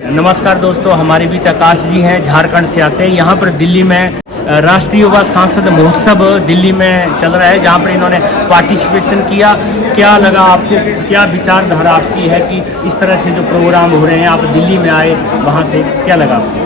नमस्कार दोस्तों, हमारे बीच आकाश जी हैं, झारखंड से आते हैं। यहाँ पर दिल्ली में राष्ट्रीय युवा सांसद महोत्सव दिल्ली में चल रहा है, जहाँ पर इन्होंने पार्टिसिपेशन किया। क्या लगा आपको, क्या विचारधारा आपकी है कि इस तरह से जो प्रोग्राम हो रहे हैं, आप दिल्ली में आए, वहाँ से क्या लगा आपको?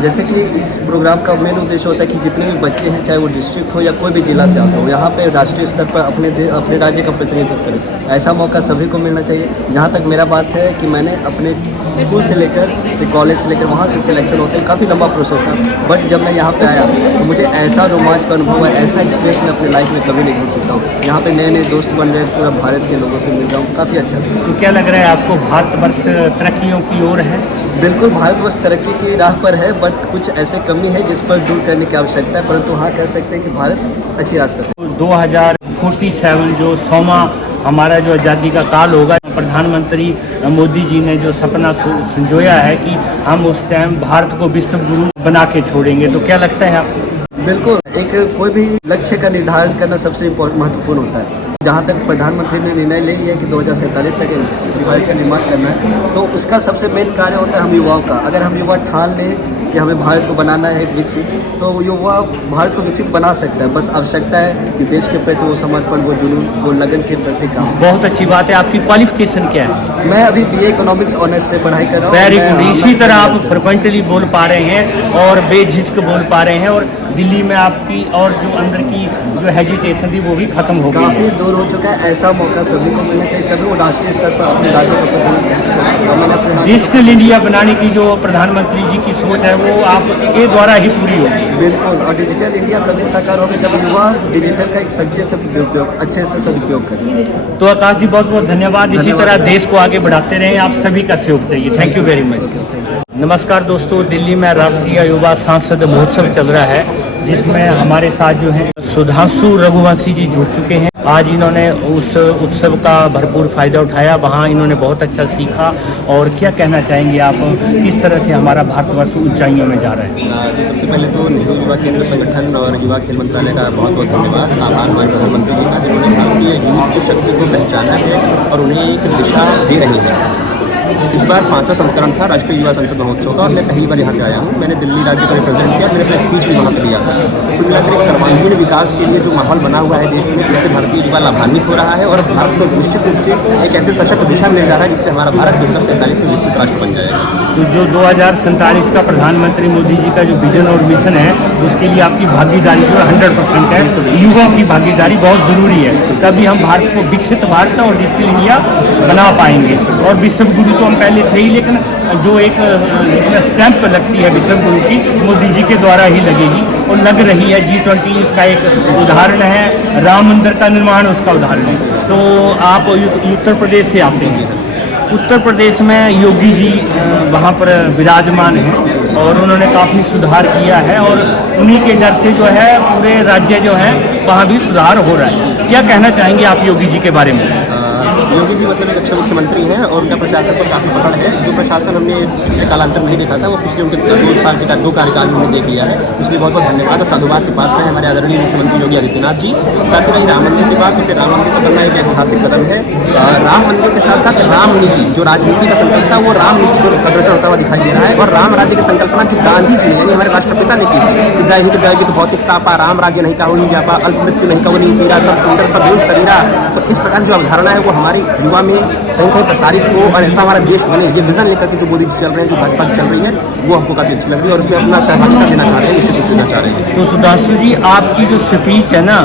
जैसे कि इस प्रोग्राम का मेन उद्देश्य होता है कि जितने भी बच्चे हैं, चाहे वो डिस्ट्रिक्ट हो या कोई भी जिला से आता हो, यहाँ पे राष्ट्रीय स्तर पर अपने राज्य का प्रतिनिधित्व करें। ऐसा मौका सभी को मिलना चाहिए। जहाँ तक मेरा बात है कि मैंने अपने स्कूल से लेकर कॉलेज से लेकर वहाँ से सिलेक्शन होते हैं, काफ़ी लंबा प्रोसेस था। बट जब मैं यहाँ पे आया तो मुझे ऐसा रोमांच का अनुभव हुआ, ऐसा एक्सपीरियंस मैं अपनी लाइफ में कभी नहीं भूल सकता हूँ। यहाँ पे नए नए दोस्त बन रहे हैं, पूरा भारत के लोगों से मिल रहा हूँ, काफ़ी अच्छा था। तो क्या लग रहा है आपको, भारतवर्ष तरक्कियों की ओर है? बिल्कुल, भारतवर्ष तरक्की की राह पर है, बट कुछ ऐसे कमी है जिस पर दूर करने की आवश्यकता है। परंतु हाँ, कह सकते हैं कि भारत अच्छी रास्ते पर। 2047 जो 100वां हमारा जो आज़ादी का काल होगा, प्रधानमंत्री मोदी जी ने जो सपना संजोया है कि हम उस टाइम भारत को विश्व गुरु बना के छोड़ेंगे, तो क्या लगता है आपको? बिल्कुल, एक कोई भी लक्ष्य का निर्धारण करना सबसे महत्वपूर्ण होता है। जहाँ तक प्रधानमंत्री ने निर्णय ले लिया कि 2047 तक एक विकसित भारत का निर्माण करना है, तो उसका सबसे मेन कार्य होता है हम युवाओं का। अगर हम युवा ठान लें कि हमें भारत को बनाना है विकसित, तो युवा भारत को विकसित बना सकता है। बस आवश्यकता है कि देश के प्रति वो समर्पण, वो जुनून, वो लगन के प्रति काम। बहुत अच्छी बात है। आपकी क्वालिफिकेशन क्या है? मैं अभी BA इकोनॉमिक्स ऑनर्स से पढ़ाई कर रहा हूँ। Very good. इसी तरह आप फ्रिक्वेंटली बोल पा रहे हैं और बेझिझक बोल पा रहे हैं, और दिल्ली में आपकी और जो अंदर की जो हेजिटेशन थी वो भी खत्म हो गई, काफ़ी दूर हो चुका है। ऐसा मौका सभी को मिलना चाहिए, तभी वो राष्ट्रीय स्तर पर अपने राज्य का प्रतिनिधित्व कर सकता है। मैंने अपने डिजिटल इंडिया बनाने की जो प्रधानमंत्री जी की सोच है, वो आपके द्वारा ही पूरी होगी। बिल्कुल, और डिजिटल इंडिया तभी साकार होगा जब युवा डिजिटल का एक अच्छे से सदुपयोग करें। तो आकाश जी, बहुत बहुत धन्यवाद। इसी तरह देश को आगे बढ़ाते रहें, आप सभी का सहयोग चाहिए। Thank you very much. नमस्कार दोस्तों, दिल्ली में राष्ट्रीय युवा सांसद महोत्सव चल रहा है, जिसमें हमारे साथ जो हैं सुधांशु रघुवंशी जी जुड़ चुके हैं। आज इन्होंने उस उत्सव का भरपूर फ़ायदा उठाया, वहाँ इन्होंने बहुत अच्छा सीखा। और क्या कहना चाहेंगे आप, किस तरह से हमारा भारतवर्ष ऊंचाइयों में जा रहा है? सबसे पहले तो नेहरू युवा केंद्र संगठन और युवा खेल मंत्रालय का बहुत बहुत धन्यवाद। आभार हमारे प्रधानमंत्री जी का, जिन्होंने भारतीय यूथ की शक्ति को पहचाना है और उन्हें एक दिशा दे रही है। इस बार 5वां संस्करण था राष्ट्रीय युवा संसद महोत्सव का, और मैं पहली बार यहाँ पे आया हूँ। मैंने दिल्ली राज्य को रिप्रेजेंट किया, मैंने अपना स्पीच भी वहाँ पे दिया था। कुल मिलाकर एक सर्वांगीण विकास के लिए जो माहौल बना हुआ है देश में, जिससे भारतीय युवा लाभान्वित हो रहा है और भारत को निश्चित रूप से एक ऐसे सशक्त दिशा मिल जा रहा है जिससे हमारा भारत 2047 में विकसित राष्ट्र बन जाएगा। तो जो 2047 का प्रधानमंत्री मोदी जी का जो विजन और मिशन है, उसके लिए आपकी भागीदारी जो 100% है। युवाओं की भागीदारी बहुत ज़रूरी है, तभी हम भारत को विकसित भारत और डिजिटल इंडिया बना पाएंगे। और विश्व गुरु तो हम पहले थे ही, लेकिन जो एक जिसमें स्टैंप लगती है विश्व गुरु की, मोदी जी के द्वारा ही लगेगी और लग रही है। G20 इसका एक उदाहरण है, राम मंदिर का निर्माण उसका उदाहरण है। तो आप उत्तर प्रदेश से आते हैं। उत्तर प्रदेश में योगी जी वहाँ पर विराजमान हैं और उन्होंने काफ़ी सुधार किया है, और उन्हीं के डर से जो है पूरे राज्य जो है वहाँ भी सुधार हो रहा है। क्या कहना चाहेंगे आप योगी जी के बारे में? योगी जी मतलब एक अच्छे मुख्यमंत्री हैं और उनका प्रशासन पर काफ़ी पकड़ है। जो प्रशासन हमने पिछले कालांतर नहीं देखा था, वो पिछले उनके 2 साल के 2 कार्यकाल में हमने देख लिया है। इसलिए बहुत बहुत धन्यवाद और साधुवाद के पात्र हैं हमारे आदरणीय मुख्यमंत्री योगी आदित्यनाथ जी। साथ ही वही राम मंदिर की बात, तो फिर राम मंदिर का बनना एक ऐतिहासिक कदम है। राम मंदिर के साथ साथ राम नीति, जो राजनीति का संकल्प था, वो राम नीति पर प्रदर्शन होता हुआ दिखाई दे रहा है। और राम राज्य की संकल्पना जो गांधी की है, हमारे राष्ट्रपिता ने की थी, दैहिक भौतिकता पा राम राज्य नहीं का व्यापा, अल्प मृत्यु नहीं का नीरा, सब सुंदर सब योग शरीरा। तो इस प्रकार जो अवधारणा है वो हमारी युवा में कहीं कहीं प्रसारित हो और ऐसा हमारा देश बने, ये विजन लेकर के जो मोदी जी चल रहे हैं, जो भाजपा चल रही है, वो हमको काफ़ी अच्छी लग रही है और उसमें अपना सहभागिता देना चाह रहे हैं, निश्चित रूप से देना चाह रहे हैं। तो सुधांशु जी, आपकी जो स्पीच है ना,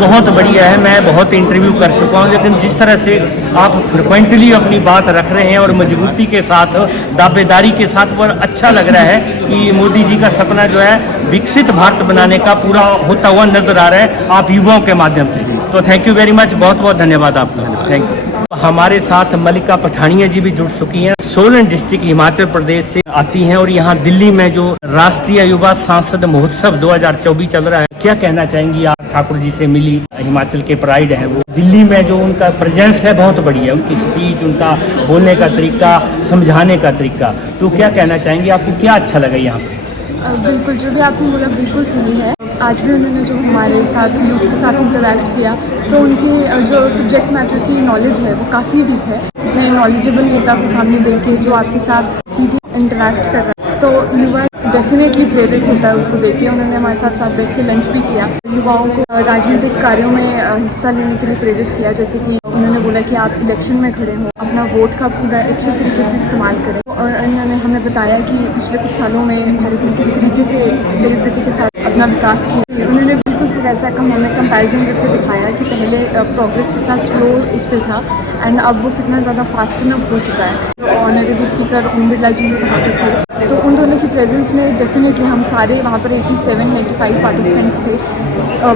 बहुत बढ़िया है। मैं बहुत इंटरव्यू कर चुका हूँ, लेकिन जिस तरह से आप फ्रिक्वेंटली अपनी बात रख रहे हैं और मजबूती के साथ, दावेदारी के साथ, पर अच्छा लग रहा है कि मोदी जी का सपना जो है विकसित भारत बनाने का पूरा होता हुआ नजर आ रहा है आप युवाओं के माध्यम से। तो थैंक यू वेरी मच, बहुत बहुत धन्यवाद आपका। Thank you. हमारे साथ मल्लिका पठानिया जी भी जुड़ चुकी हैं, सोलन डिस्ट्रिक्ट हिमाचल प्रदेश से आती हैं, और यहाँ दिल्ली में जो राष्ट्रीय युवा सांसद महोत्सव 2024 चल रहा है, क्या कहना चाहेंगी आप? ठाकुर जी से मिली, हिमाचल के प्राइड है वो। दिल्ली में जो उनका प्रेजेंस है बहुत बढ़िया, उनकी स्पीच, उनका बोलने का तरीका, समझाने का तरीका। तो क्या कहना चाहेंगे, आपको क्या अच्छा लगा यहाँ पे? बिल्कुल, जो भी आपने बोला बिल्कुल सही है। आज भी उन्होंने जो हमारे साथ यूथ के साथ इंटरैक्ट किया तो उनकी जो सब्जेक्ट मैटर की नॉलेज है वो काफ़ी डीप है। इतने नॉलेजेबल नेता को सामने देख के जो आपके साथ सीधे इंटरैक्ट कर रहा है तो युवा डेफिनेटली प्रेरित होता है उसको देख के। उन्होंने हमारे साथ बैठ के लंच भी किया, युवाओं को राजनीतिक कार्यों में हिस्सा लेने के लिए प्रेरित किया। जैसे कि उन्होंने बोला कि आप इलेक्शन में खड़े हों, अपना वोट का पूरा अच्छे तरीके से इस्तेमाल करें। और उन्होंने हमें बताया कि पिछले कुछ सालों में भारत ने किस तरीके से तेज़ गति के साथ अपना विकास किया। उन्होंने बिल्कुल फिर ऐसा हमें कंपैरिजन करके दिखाया कि पहले प्रोग्रेस कितना स्लो उस पर था एंड अब वो कितना ज़्यादा फास्ट अप हो चुका है। ऑनरेबल स्पीकर ओम बिरला जी भी वहाँ पर थे, तो उन दोनों की प्रेजेंस ने डेफिनेटली, हम सारे वहाँ पर 87-95 पार्टिसिपेंट्स थे,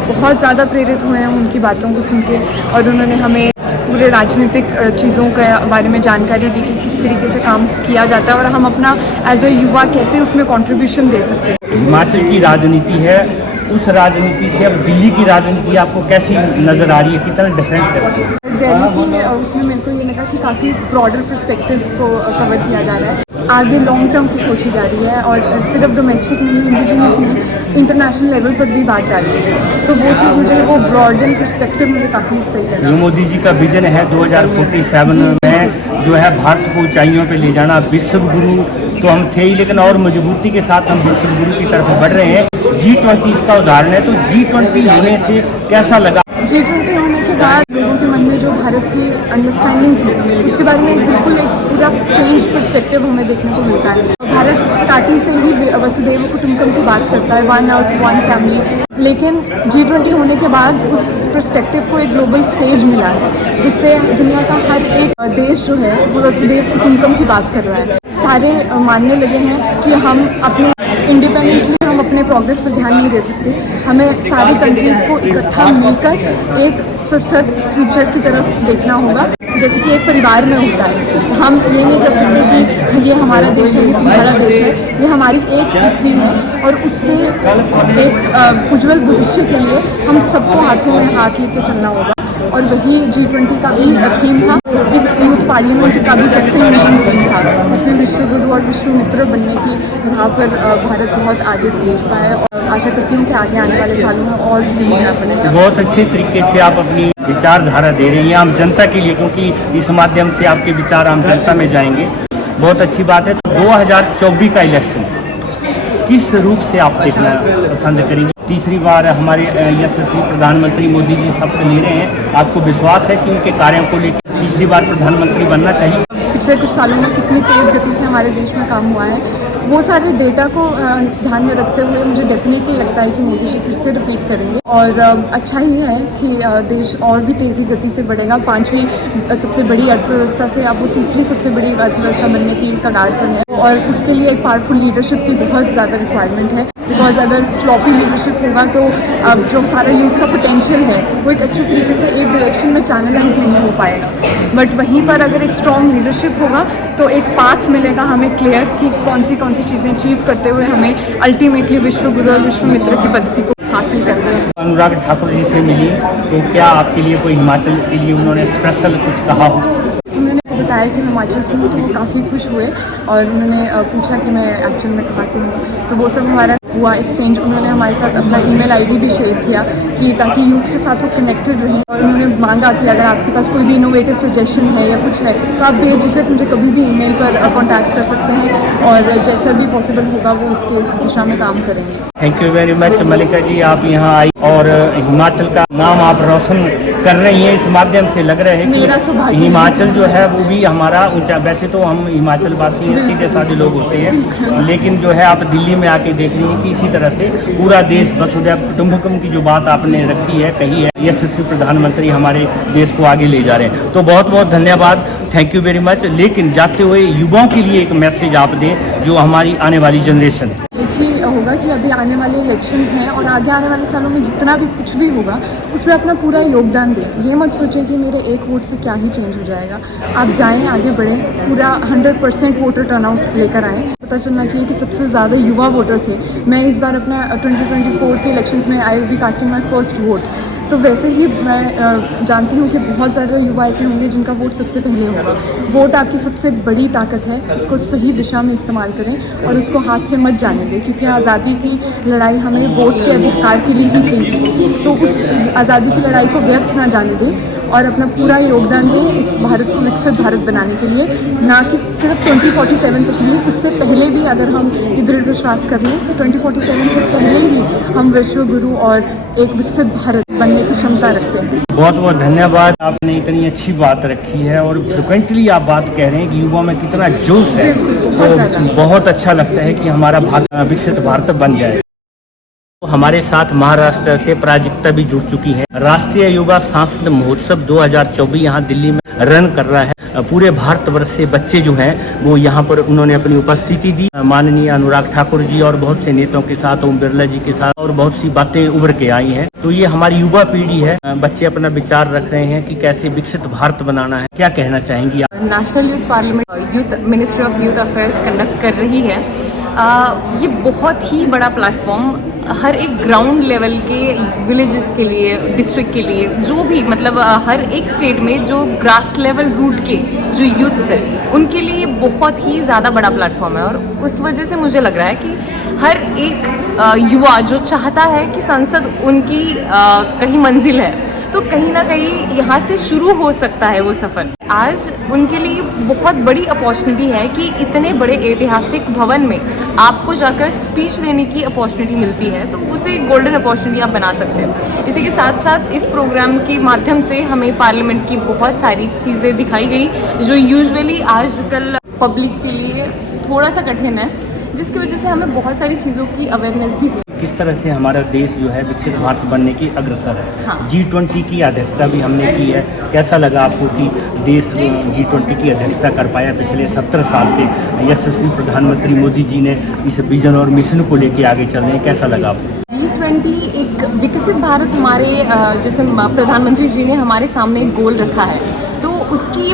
बहुत ज़्यादा प्रेरित हुए हैं उनकी बातों को सुन के। और उन्होंने हमें पूरे राजनीतिक चीज़ों के बारे में जानकारी दी कि किस तरीके से काम किया जाता है और हम अपना एज ए युवा कैसे उसमें कंट्रीब्यूशन दे सकते हैं। हिमाचल की राजनीति है, उस राजनीति से अब दिल्ली की राजनीति आपको कैसी नज़र आ रही है, कितना डिफरेंस है? दिल्ली की उसमें मेरे को ये लगा कि काफ़ी ब्रॉडर पर्सपेक्टिव को कवर किया जा रहा है, आगे लॉन्ग टर्म की सोची जा रही है और सिर्फ डोमेस्टिक नहीं, इंडिजिनस नहीं, इंटरनेशनल लेवल पर भी बात जा रही है। तो वो चीज़ मुझे, वो ब्रॉडर पर्सपेक्टिव मुझे काफ़ी सही लगा। जो मोदी जी का विजन है 2047 में जो है भारत को ऊंचाइयों पे ले जाना, विश्व गुरु तो हम थे ही, लेकिन और मजबूती के साथ हम विश्व गुरु की तरफ बढ़ रहे हैं। G20 इसका उदाहरण है। तो G20 होने से कैसा लगा? G20 होने के बाद लोगों के मन में जो भारत की अंडरस्टैंडिंग थी उसके बारे में बिल्कुल एक पूरा चेंज पर्सपेक्टिव हमें देखने को मिलता है। भारत स्टार्टिंग से ही वसुधैव कुटुंबकम की बात करता है, वन अर्थ वन फैमिली, लेकिन G20 होने के बाद उस पर्सपेक्टिव को एक ग्लोबल स्टेज मिला है जिससे दुनिया का हर एक देश जो है वो वसुधैव कुटुंबकम की बात कर रहा है। सारे मानने लगे हैं कि हम अपने इंडिपेंडेंटली हम अपने प्रोग्रेस पर ध्यान नहीं दे सकते, हमें सारी कंट्रीज़ को इकट्ठा मिलकर एक सशक्त फ्यूचर की तरफ देखना होगा, जैसे कि एक परिवार में होता है। हम ये नहीं कर सकते कि ये हमारा देश है, ये तुम्हारा देश है, ये हमारी एक पृथ्वी है और उसके एक उज्जवल भविष्य के लिए हम सबको हाथों में हाथ लेके चलना होगा। और वही G20 का भी थीम था, इस यूथ पार्लियामेंट का भी सबसे मेन थीम था, उसमें विश्व गुरु और विश्व मित्र बनने की राह पर भारत बहुत आगे पहुंच पाया और आशा करती हूँ कि आगे आने वाले सालों में और भी ऊंचा बनेगा। बहुत अच्छे तरीके से आप अपनी विचारधारा दे रहे हैं आम जनता के लिए, क्योंकि इस माध्यम से आपके विचार आम जनता में जाएंगे, बहुत अच्छी बात है। तो 2024 का इलेक्शन किस रूप से आप देखना पसंद करेंगे? तीसरी बार हमारे यशस्वी प्रधानमंत्री मोदी जी शपथ ले रहे हैं, आपको विश्वास है कि उनके कार्यों को लेकर तीसरी बार प्रधानमंत्री बनना चाहिए? पिछले कुछ सालों में कितनी तेज़ गति से हमारे देश में काम हुआ है, वो सारे डेटा को ध्यान में रखते हुए मुझे डेफिनेटली लगता है कि मोदी जी फिर से रिपीट करेंगे और अच्छा ही है कि देश और भी तेज़ी गति से बढ़ेगा। 5वीं सबसे बड़ी अर्थव्यवस्था से अब वो तीसरी सबसे बड़ी अर्थव्यवस्था बनने की कगार पर है और उसके लिए एक पावरफुल लीडरशिप की बहुत ज़्यादा रिक्वायरमेंट है। बिकॉज अगर स्लॉपी लीडरशिप होगा तो अब जो सारा यूथ का पोटेंशियल है वो एक अच्छे तरीके से एक डायरेक्शन में चैनलाइज नहीं हो पाएगा। बट वहीं पर अगर एक स्ट्रॉन्ग लीडरशिप होगा तो एक पाथ मिलेगा हमें क्लियर कि कौन सी चीज़ें अचीव करते हुए हमें अल्टीमेटली विश्व गुरु और विश्व मित्र की पद्धति को हासिल करना है। अनुराग ठाकुर जी से मिली तो क्या आपके लिए कोई हिमाचल के लिए उन्होंने स्पेशल कुछ कहा हो? उन्होंने बताया कि मैं हिमाचल से हूँ तो वो काफ़ी खुश हुए और उन्होंने पूछा कि मैं एक्चुअल में कहाँ से हूँ, तो वो सब हमारा हुआ एक्सचेंज। उन्होंने हमारे साथ अपना ईमेल आईडी भी शेयर किया कि ताकि यूथ के साथ वो कनेक्टेड रहें और उन्होंने मांगा कि अगर आपके पास कोई भी इनोवेटिव सजेशन है या कुछ है तो आप बेझिझक मुझे कभी भी ईमेल पर कांटेक्ट कर सकते हैं और जैसा भी पॉसिबल होगा वो उसके दिशा में काम करेंगे। थैंक यू वेरी मच मलिका जी, आप यहाँ आई और हिमाचल का नाम आप रोशन कर रही हैं। इस माध्यम से लग रहा है मेरा सौभाग्य कि हिमाचल जो है वो भी हमारा ऊंचा, वैसे तो हम हिमाचल वासी हैं, सीधे साधे लोग होते हैं, लेकिन जो है आप दिल्ली में आके देख रही हैं कि इसी तरह से पूरा देश वसुधैव कुटुंबकम की जो बात आपने रखी है, कही है, यशस्वी प्रधानमंत्री हमारे देश को आगे ले जा रहे हैं। तो बहुत बहुत धन्यवाद, थैंक यू वेरी मच। लेकिन जाते हुए युवाओं के लिए एक मैसेज आप दें जो हमारी आने वाली जनरेशन होगा कि अभी आने वाले इलेक्शंस हैं और आगे आने वाले सालों में जितना भी कुछ भी होगा उसमें अपना पूरा योगदान दें। ये मत सोचें कि मेरे एक वोट से क्या ही चेंज हो जाएगा। आप जाएं, आगे बढ़ें, पूरा 100% वोटर टर्नआउट लेकर आएँ। पता चलना चाहिए कि सबसे ज़्यादा युवा वोटर थे। मैं इस बार अपना 2024 के इलेक्शंस में I will be casting my first vote तो वैसे ही मैं जानती हूँ कि बहुत ज़्यादा युवा ऐसे होंगे जिनका वोट सबसे पहले होगा। वोट आपकी सबसे बड़ी ताकत है, उसको सही दिशा में इस्तेमाल करें और उसको हाथ से मत जाने दें, क्योंकि आज़ादी की लड़ाई हमें वोट के अधिकार के लिए ही की थी। तो उस आज़ादी की लड़ाई को व्यर्थ ना जाने दें और अपना पूरा योगदान दें इस भारत को विकसित भारत बनाने के लिए, ना कि सिर्फ 2047 तक नहीं, उससे पहले भी अगर हम ये दृढ़ विश्वास कर लें तो 2047 से पहले ही हम विश्व गुरु और एक विकसित भारत बनने की क्षमता रखते हैं। बहुत बहुत धन्यवाद, आपने इतनी अच्छी बात रखी है और फ्रिक्वेंटली आप बात कह रहे हैं कि युवा में कितना जोश है। तो बहुत अच्छा लगता है कि हमारा भारत विकसित भारत बन जाए। हमारे साथ महाराष्ट्र से पराजिता भी जुड़ चुकी है। राष्ट्रीय युवा सांस्कृतिक महोत्सव 2024 यहाँ दिल्ली में रन कर रहा है। पूरे भारतवर्ष से बच्चे जो हैं वो यहाँ पर उन्होंने अपनी उपस्थिति दी। माननीय अनुराग ठाकुर जी और बहुत से नेताओं के साथ, ओम बिरला जी के साथ, और बहुत सी बातें उभर के आई हैं। तो ये हमारी युवा पीढ़ी है, बच्चे अपना विचार रख रहे हैं कि कैसे विकसित भारत बनाना है। क्या कहना चाहेंगी आप? National youth parliament youth ministry of youth affairs conduct कर रही है। ये बहुत ही बड़ा प्लेटफॉर्म हर एक ग्राउंड लेवल के विलेजेस के लिए, डिस्ट्रिक्ट के लिए, जो भी मतलब हर एक स्टेट में जो ग्रास लेवल रूट के जो यूथ्स है उनके लिए बहुत ही ज़्यादा बड़ा प्लेटफॉर्म है। और उस वजह से मुझे लग रहा है कि हर एक युवा जो चाहता है कि संसद उनकी कहीं मंजिल है, तो कहीं ना कहीं यहाँ से शुरू हो सकता है वो सफ़र। आज उनके लिए बहुत बड़ी अपॉर्चुनिटी है कि इतने बड़े ऐतिहासिक भवन में आपको जाकर स्पीच देने की अपॉर्चुनिटी मिलती है, तो उसे गोल्डन अपॉर्चुनिटी आप बना सकते हैं। इसी के साथ साथ इस प्रोग्राम के माध्यम से हमें पार्लियामेंट की बहुत सारी चीज़ें दिखाई गई जो यूजुअली आजकल पब्लिक के लिए थोड़ा सा कठिन है, जिसकी वजह से हमें बहुत सारी चीज़ों की अवेयरनेस भी हुई। किस तरह से हमारा देश जो है विकसित भारत बनने की अग्रसर है। हाँ। G20 की अध्यक्षता भी हमने की है। कैसा लगा आपको कि देश G20 की अध्यक्षता कर पाया? पिछले 17 साल से यशस्वी प्रधानमंत्री मोदी जी ने इस विजन और मिशन को लेकर आगे चल रहे हैं, कैसा लगा आपको? G20 एक विकसित भारत हमारे जैसे प्रधानमंत्री जी ने हमारे सामने एक गोल रखा है, तो उसकी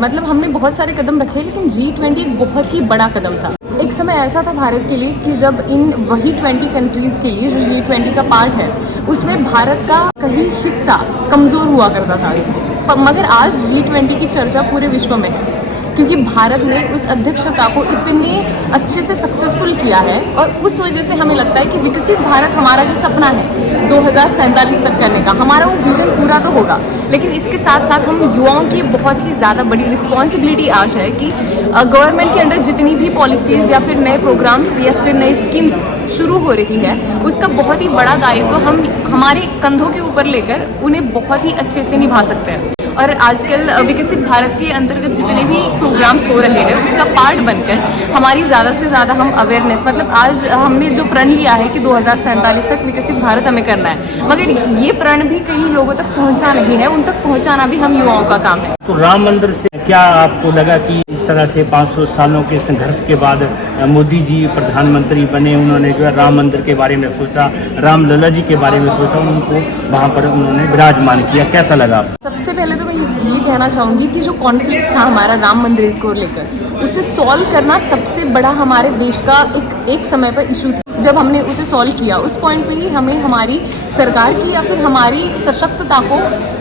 मतलब हमने बहुत सारे कदम रखे, लेकिन G20 एक बहुत ही बड़ा कदम था। एक समय ऐसा था भारत के लिए कि जब इन वही 20 कंट्रीज़ के लिए जो G20 का पार्ट है उसमें भारत का कहीं हिस्सा कमज़ोर हुआ करता था, मगर आज G20 की चर्चा पूरे विश्व में है, क्योंकि भारत ने उस अध्यक्षता को इतने अच्छे से सक्सेसफुल किया है। और उस वजह से हमें लगता है कि विकसित भारत हमारा जो सपना है 2047 तक करने का, हमारा वो विज़न पूरा तो होगा, लेकिन इसके साथ साथ हम युवाओं की बहुत ही ज़्यादा बड़ी रिस्पॉन्सिबिलिटी आज है कि गवर्नमेंट के अंडर जितनी भी पॉलिसीज़ या फिर नए प्रोग्राम्स या फिर नई स्कीम्स शुरू हो रही है, उसका बहुत ही बड़ा दायित्व हम हमारे कंधों के ऊपर लेकर उन्हें बहुत ही अच्छे से निभा सकते हैं। और आजकल विकसित भारत के अंतर्गत जितने भी प्रोग्राम्स हो रहे हैं उसका पार्ट बनकर हमारी ज़्यादा से ज़्यादा हम अवेयरनेस, मतलब आज हमने जो प्रण लिया है कि 2047 तक विकसित भारत हमें करना है, मगर ये प्रण भी कई लोगों तक पहुंचा नहीं है, उन तक पहुंचाना भी हम युवाओं का काम है। तो राम मंदिर से क्या आपको लगा कि इस तरह से 500 सालों के संघर्ष के बाद मोदी जी प्रधानमंत्री बने, उन्होंने जो है राम मंदिर के बारे में सोचा, राम लला जी के बारे में सोचा, उनको वहाँ पर उन्होंने विराजमान किया, कैसा लगा? सबसे पहले तो मैं ये कहना चाहूँगी कि जो कॉन्फ्लिक्ट था हमारा राम मंदिर को लेकर, उसे सॉल्व करना सबसे बड़ा हमारे देश का एक समय पर इशू था। जब हमने उसे सॉल्व किया, उस पॉइंट पे ही हमें हमारी सरकार की या फिर हमारी सशक्तता को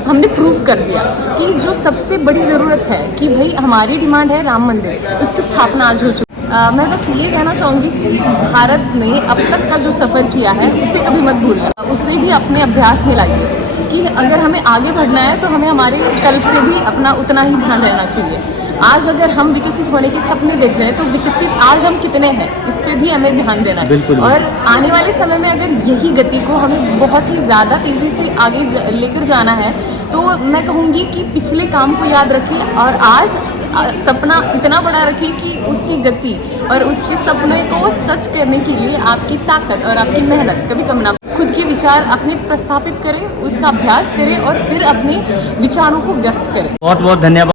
हमने प्रूव कर दिया कि जो सबसे बड़ी ज़रूरत है कि भाई हमारी डिमांड है राम मंदिर, उसकी स्थापना आज हो चुकी। मैं बस ये कहना चाहूँगी कि भारत ने अब तक का जो सफ़र किया है उसे कभी मत भूलना, उसे भी अपने अभ्यास में लाइए कि अगर हमें आगे बढ़ना है तो हमें हमारे कल पे भी अपना उतना ही ध्यान रहना चाहिए। आज अगर हम विकसित होने के सपने देख रहे हैं तो विकसित आज हम कितने हैं इस पे भी हमें ध्यान देना है। और आने वाले समय में अगर यही गति को हमें बहुत ही ज़्यादा तेज़ी से आगे लेकर जाना है तो मैं कहूँगी कि पिछले काम को याद रखिए और आज सपना इतना बड़ा रखिए कि उसकी गति और उसके सपने को सच करने के लिए आपकी ताकत और आपकी मेहनत कभी कम ना। खुद के विचार अपने प्रस्थापित करें, उसका अभ्यास करें और फिर अपने विचारों को व्यक्त करें। बहुत बहुत धन्यवाद।